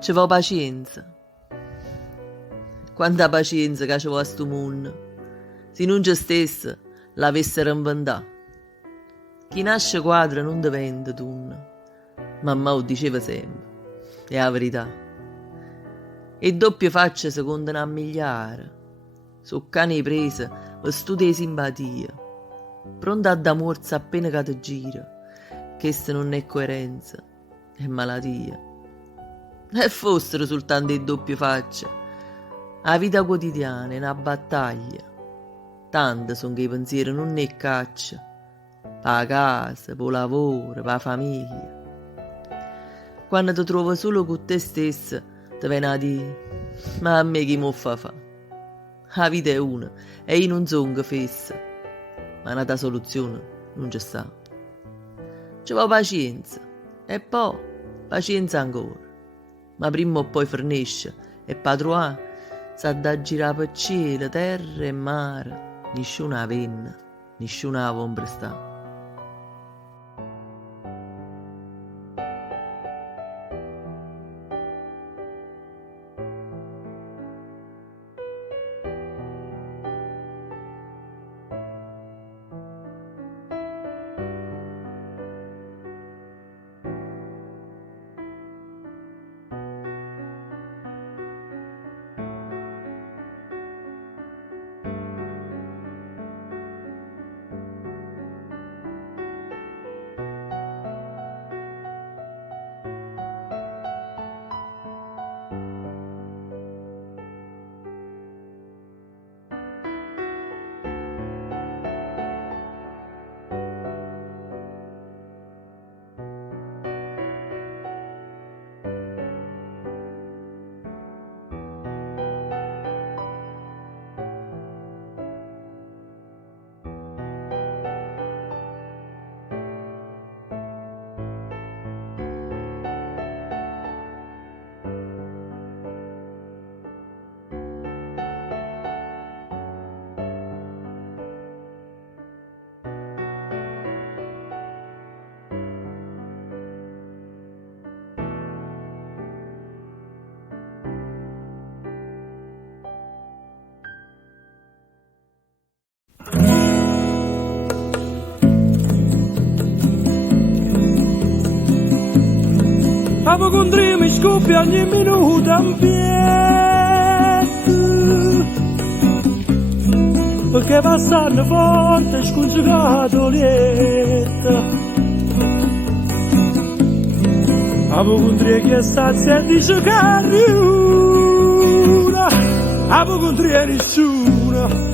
Ci vuole pazienza. Quanta pazienza che ci vuole a sto mondo. Se non ci stesse, l'avessero inventato. Chi nasce quadra non diventa tunna. Mamma lo diceva sempre. È la verità. E doppie facce si contano a migliaia. Su cani prese, vestute di simpatia. Pronta a da morsa appena che ti gira. Questa non è coerenza, è malattia. E fossero soltanto le doppie facce. La vita quotidiana è una battaglia. Tante sono che i pensieri non ne caccia. Per la casa, per il lavoro, per la famiglia. Quando ti trovi solo con te stessa, ti viene a dire, ma a me chi mi fa fa? La vita è una e io non sono che fessa. Ma una soluzione non c'è sta. Ci va pazienza e poi pazienza ancora. Ma prima o poi fornisce e padrone sa da girare per cielo, terra e mare. Nessuna penna, nessuna vuole prestare. Capo contro mi scoppia ogni minuto in piedi, perché va stando forte scongiugato lieta. Capo contro chi sta e dice che arriva, capo contro nessuno.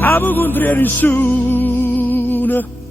Capo contro nessuno.